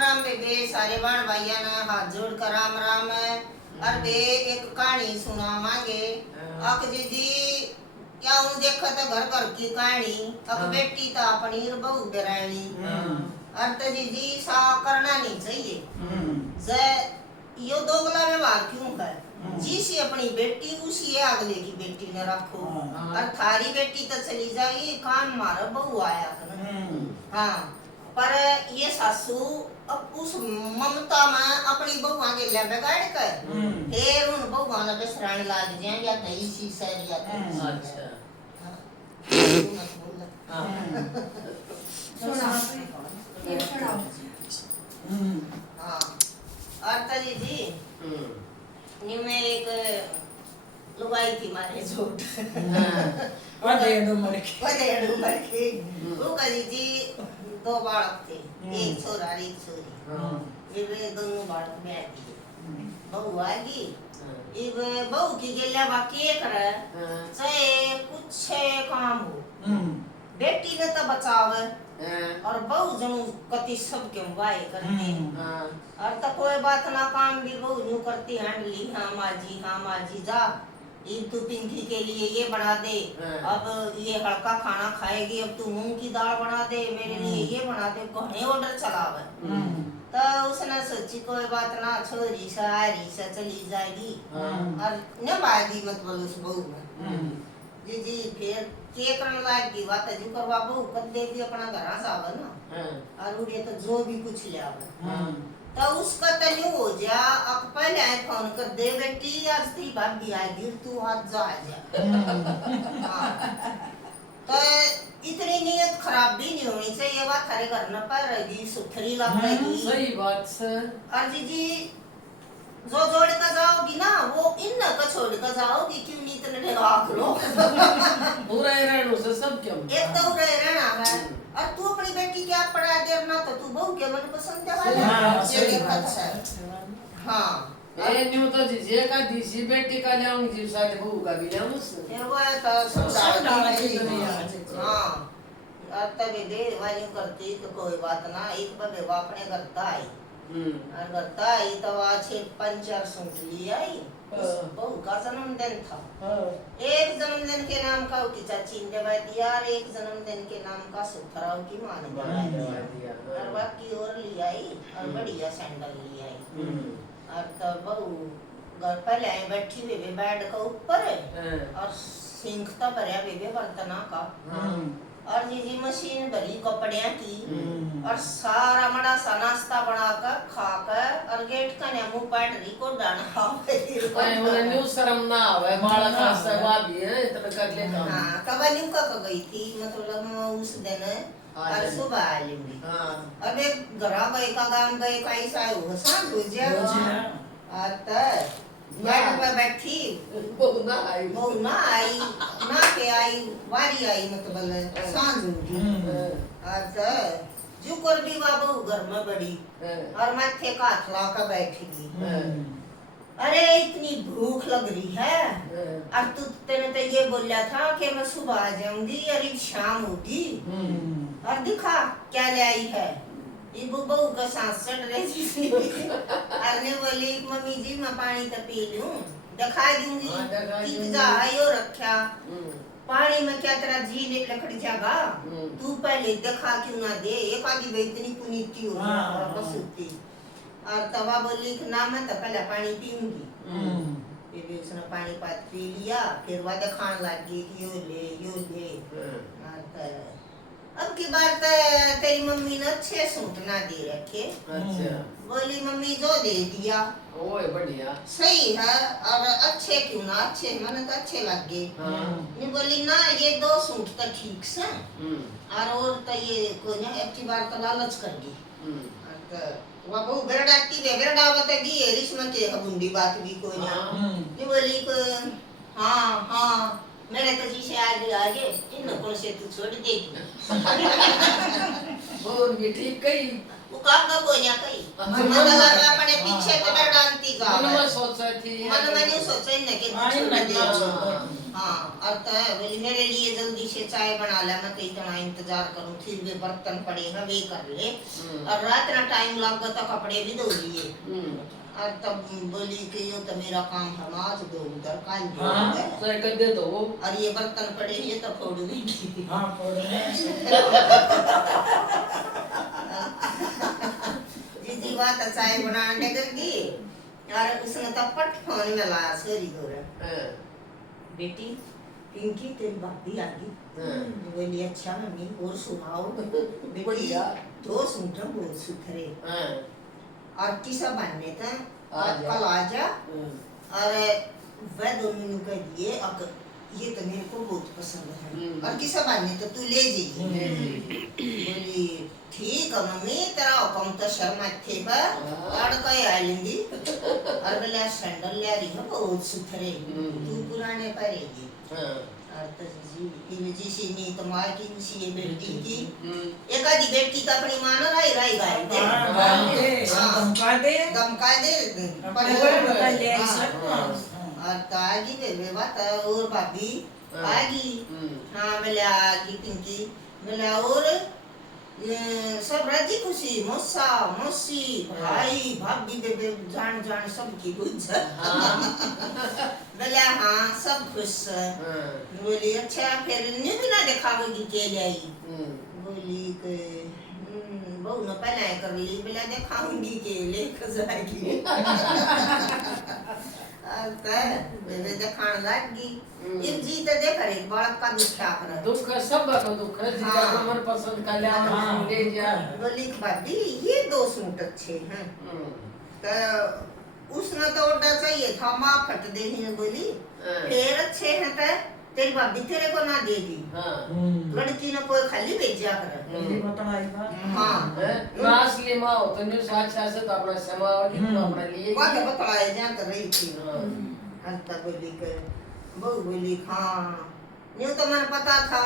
राम बेबे सारे बाण भाइया ने हाथ जोड़ कर राम राम। और बे एक कहानी सुनावांगे। अक जी क्या हूँ देखा तो घर घर की कहानी। अक बेटी तो अपनी बहू डरानी। अर्थ जी सा करना नहीं चाहिए। जय यो दोगला व्यवहार क्यों है। जिसी अपनी बेटी उसी अगले की बेटी ने रखो। और थारी बेटी तो चली जाएगी कान मारो बहू आया हाँ। पर ये सासू अब उस ममता में अपनी बहू आगे ले बिगाड़ कर फिर उन बहू ने बिसराने लग जाए या तो इसी सर या तो अच्छा हाँ। और तजी जी निमे एक लुगाई थी मारे झूठ वदेड़ उम्र के वो कही जी दो बालक थे एक छोरा और एक छोरी। वे दोनों बालक ब्याह दिए बहू आएगी। इब बहू की गेल्या बाकी एक रहे चाहे कुछ काम हो बेटी ने तो बचावे और बहू जनू कति सब के वाय करती और तो कोई बात ना काम भी बहू यूं करती हैंडली हाँ माजी जा ईद तू पिंकी के लिए ये बना दे। अब ये हल्का खाना खाएगी अब तू मूंग की दाल बना दे मेरे लिए ये बना दे घने ऑर्डर चलावे। तो उसने सोची कोई बात ना छोरी सा चली जाएगी और न बागी मतलब उस बहू में जी फिर के करने लायक बात है जो करवा बहू कर देगी अपना घर सावन ना और उड़े तो जो भी कुछ ले आवे तो उसका तो यूं हो जा अब पहले फोन कर दे बेटी आज तेरी भाभी आएगी तू आज जा तो इतनी नीयत खराब भी नहीं होनी चाहिए बात थारे घर न पाएगी सुथरी लगेगी सही बात सर। और जी जो जोड़ कर जाओगी ना वो इन का छोड़ कर जाओगी क्यों नहीं इतने राख लो पूरा रहने से सब क्यों एक तो रहना है और तू अपनी बेटी क्या पढ़ा देर ना तो तू बहू के मन पसंद है वाला ये देखत है हाँ ए न्यू तो जे का दीसी बेटी का लाऊंगी जी साथ बहू का भी लाऊं फिर वो तो सब डाल हाँ और तब दे वाली करती तो कोई बात ना एक बार बेवा अपने करता आई और करता आई तो अच्छे पंचर सूट ली आई बहू का जन्मदिन था एक जन्मदिन के नाम का उसकी चाची ने दवा दिया और एक जन्मदिन के नाम का सुथराव की मां ने दवा दिया और बाकी और ली आई और बढ़िया सैंडल ली आई और तब बहू घर पर ले बैठी बेबे बेड के ऊपर और सिंक तो भरया बेबे बर्तना का और जी मशीन भरी कपड़े की और सारा बड़ा सा नाश्ता बनाकर खाकर और गेट का ने मुंह पाट रही को डाना ओए उन्हें न्यू शर्म ना आवे बाल का सवा भी है इतना कर ले काम हां कब न्यू का गई थी मतलब उस दिन और सुबह आ लेंगी हां अब एक घरा गए का गांव गए कई सा हो सांझ हो जाए आता बैठ में बैठी बहू ना आई ना के आई वारी आई मतलब सांझ होगी अच्छा जो कर भी बाबू घर में बड़ी और माथे का हाथ ला कर बैठेगी अरे इतनी भूख लग रही है और तू तेने तो ये बोला था कि मैं सुबह आ जाऊंगी और शाम होगी और दिखा क्या ले आई है ये बहू का सांस चढ़ रही थी अरने बोली मम्मी जी मैं पानी तो पी लूं दिखा दूंगी कि जा आयो रखा पानी में क्या तेरा जी ले लकड़ी जागा तू पहले दिखा क्यों ना दे एक आधी बेइतनी पुनीति हो और बसुती और तवा बोली कि ना मैं तो पहले पानी पीऊंगी फिर भी उसने पानी पात पी लिया फिर वह दिखाने लगी कि यो ले अब की बात तेरी मम्मी ने अच्छे सूट ना दे रखे अच्छा बोली मम्मी जो दे दिया ओए बढ़िया सही है और अच्छे क्यों ना अच्छे मैंने तो अच्छे लग गए नहीं बोली ना ये दो सूट तो ठीक से और तो ये कोई ना एक बार तो लालच कर दी वो बहु बेरडाती दे बेरडा बतागी रिश्मा के हबुंडी बात भी कोई ना नहीं बोली को हाँ मेरे तो जी से आगे इन को से तू छोड़ देगी बोल भी ठीक कही वो काम का कोई ना कही मतलब अपने पीछे तो डर डालती का मन में सोचा थी मन में नहीं सोचा ही नहीं कि छोड़ दे हाँ अर्थ है बोली मेरे लिए जल्दी से चाय बना ले मैं तो इतना इंतजार करूं फिर भी बर्तन पड़े हैं वे कर ले और रात ना टाइम लग गया तो कपड़े भी धो लिए और तब बोली कि ये तो मेरा काम है आज दो उधर काल तो कर दे दो और ये बर्तन पड़े ये तो फोड़ देंगी हाँ जी बात चाय बनाने करके और उसने तो पट फोन में लाया सोरी दो बेटी पिंकी तेरी भाभी आ गई बोली अच्छा मम्मी और सुनाओ बेटी दो सूट बहुत सुथरे और किसा बनने था कल आजा और वह दोनों ने कह दिए अब ये तो मेरे को बहुत पसंद है और किसा बनने तो तू ले जाइए बोली ठीक है मम्मी तेरा हुक्म तो शर्मा थे पर लड़का ही आ लेंगी और बोले सैंडल ले रही है बहुत सुथरे तू पुराने परेगी जी सी नहीं तो मार की सी ये बेटी की एक आधी बेटी का अपनी मान राई राई गाय दमका दे और तागी वे बात और भाभी आगी हाँ मिले आगी पिंकी मिले और सब राजी खुशी मौसा मौसी भाई भाभी बेबे जान जान सबकी बुझ बोले हाँ सब खुश बोली अच्छा फिर न्यूज ना दिखावेगी के लाई बोली के बहु न पहले कर ली बोला दिखाऊंगी के लेकर जाएगी बेबे दिखाने लगी एक जी तो देख रहे बालक का दुख क्या कर दुख सब का दुख है जिसका मन पसंद का ले जा बोली भाभी ये दो सूट अच्छे हैं तो उसने तो ऑर्डर चाहिए था माँ फट दे ही बोली फिर अच्छे हैं तो तेरी भाभी तेरे को ना देगी लड़की ने कोई खाली भेजा कर हाँ क्लास ले माओ तो न्यू साक्षा से तो अपना समावली तो अपना लिए वो तो बताया जान कर रही थी अंता बोली कर बहु बोली हाँ न्यू तो मैंने पता था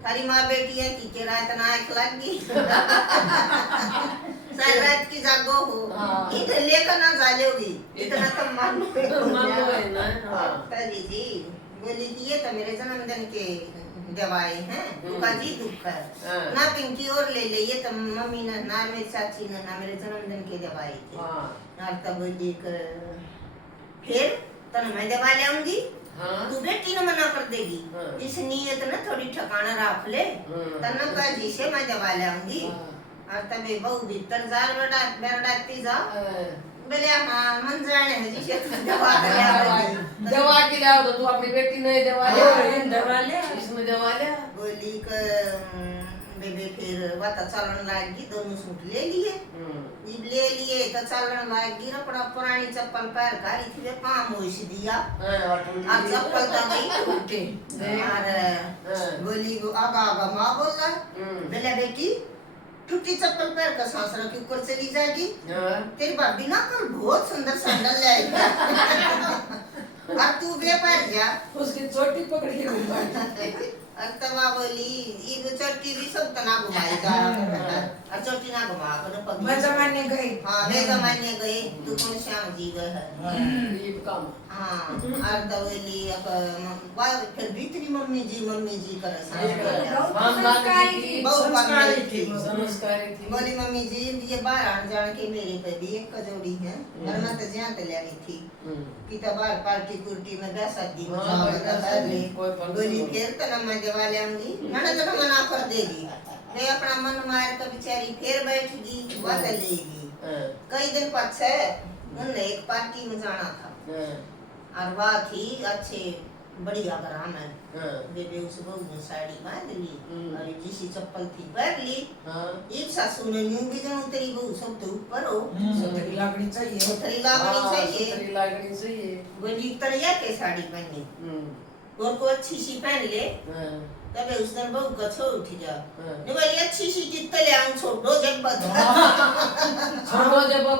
थारी माँ बेटी है कि रात ना आँख लग गई सारी रात की जागो हो इधर लेकर ना जालोगी इतना तो मान लो है ना ताजी जी बोली कि ये तो मेरे जन्मदिन के दवाई हैं दुखा जी दुख है ना पिंकी और ले ले ये तो मम्मी ने ना मेरी चाची ने ना मेरे जन्मदिन के दवाई थी और तब बोली फिर तने मैं दवा ले आऊंगी तू बेटी ने मना कर देगी इस नियत ने थोड़ी ठिकाना रख ले तने कह जी से मैं दवा ले आऊंगी और तब बहु भीतर जार बैठाती जा बोले हाँ मन जाने है जिसे दवा के लाओ तो तू अपनी बेटी ने दवा ले इसमें दवा ले बोली कि बेबे फिर वाता चलन लागी दोनों सूट ले लिए जब ले लिए तो चलन लागी रपड़ा पुरानी चप्पल पैर कारी थी वे काम हो सी दिया और चप्पल तो गई टूटे और बोली आगा आगा माँ बोल रहा बोले बेटी टूटी चप्पल पैर का सांस रखी ऊपर चली जाएगी तेरी भाभी ना कल बहुत सुंदर सैंडल ले आई और तू बे पैर जा उसकी चोटी पकड़ के घुमाई तवा बोली ये चोटी भी सब तना घुमाएगा और चोटी ना घुमा कर पग मैं जमाने गई हां वे जमाने गए तू कौन श्याम जी गए है ये काम हां और दवली अब बाद फिर भीतरी मम्मी जी करे संस्कारी थी संस्कारी थी बोली मम्मी जी ये बाहर आने जाने के मेरे पे भी एक जोड़ी है और मैं तो जान ले रही थी कि बाहर पार्टी कुर्टी में बैसा दी बोली फिर तो ना मैं दवा ले आऊंगी ननद तो मना कर देगी मैं अपना मन मार कर बेचारी फिर बैठगी बात लेगी कई दिन पछे उन्हें एक पार्टी में जाना था और वह थी अच्छे बढ़िया ग्राम है बेबे उस बहू ने साड़ी बांध ली और जिसी चप्पल थी पहन ली एक सासू ने न्यू भी जन तेरी बहू सब तो ऊपर हो सोतरी लागनी चाहिए बोली तरैया के साड़ी पहनी और को अच्छी सी पहन ले तबे उस दिन बहू का छोड़ उठ जा ने बोली अच्छी सी कितने ले आऊं छोड़ो जब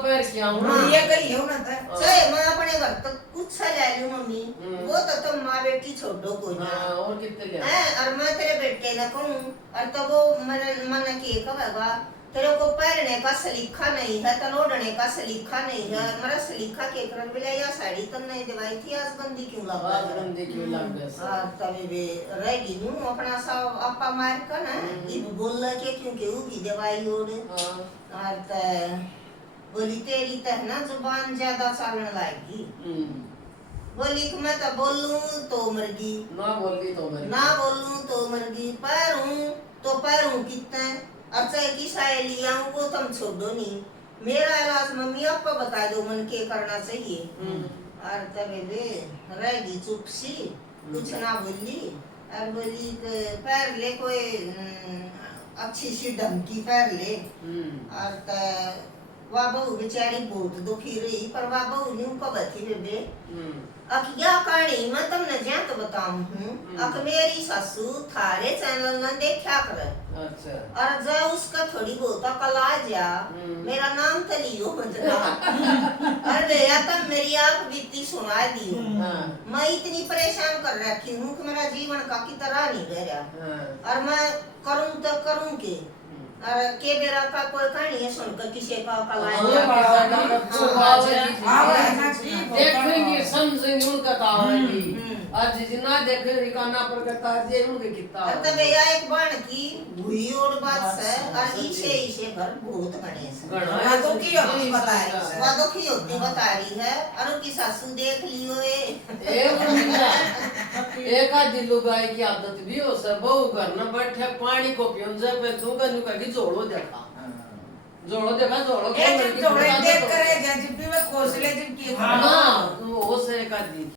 पैर की आऊं ये करी हो ना था सही मैं अपने घर तक कुछ सा ले लूं मम्मी वो तो तुम माँ बेटी छोड़ो को ना और कितने ले और मैं तेरे बेटे ना कहूं और तो वो मन मन के कहेगा तेरे को पहनने का सलीका नहीं है, तनोड़ने का सलीका नहीं है, मेरा सलीका के करन मिले या साड़ी तन नहीं दिवाई थी, आज बंदी क्यों लगा आज बंदी क्यों लग गया? तभी वे रहेगी नू अपना सा अपा मार का ना इब बोल के क्योंकि वो भी दवाई ओढ़ और बोली तेरी तह ना जुबान ज्यादा चलने लागी। बोली कि मैं तो बोलूं तो मरगी, ना बोली तो मरगी, ना बोलूं तो मरगी, पैरूं तो पैरूं कितने अच्छा की सहेली आऊं वो तुम छोड़ो नहीं, मेरा इलाज मम्मी आपको बता दो मन के करना चाहिए। और तभी वे रहेगी चुप सी, कुछ ना बोली और बोली कि पैर ले कोई अच्छी सी धमकी पैर ले। और वह बहू बेचारी बहुत दुखी रही, पर वह बहू ने उनको बती बेबे अकिया कहानी मैं तुमने ज्या तो बताऊं हूँ अक मेरी सासू थारे चैनल ने देखा कर। अच्छा। और जब उसका थोड़ी बहुत अकल आ जा मेरा नाम तो लियो बंजना और भैया तब मेरी आप बीती सुना दियो। मैं इतनी परेशान कर रखी हूँ कि मेरा जीवन का की तरह नहीं रह रहा और मैं करूँ तो करूँ के और के बेरा का कोई कहानी है सुनकर किसी का अकल आ जा देखेंगे समझेंगे उनका तावेगी आज जितना देखेंगे काना पर करता है उनके कितना और तब भैया एक बाण की हुई और बात से और इसे घर बहुत गणेश वादों की होती बता रही है। वादों की होती बता रही है और उनकी सासू देख लियो एक आधी लुगाई की आदत भी हो सब बहु घर न बैठे पानी को पियों जब पे दूंगा नुका की जोड़ो देखा जोड़ो एक जोड़े देख करे जब भी मैं खोसले जब की हाँ वो से एक आधी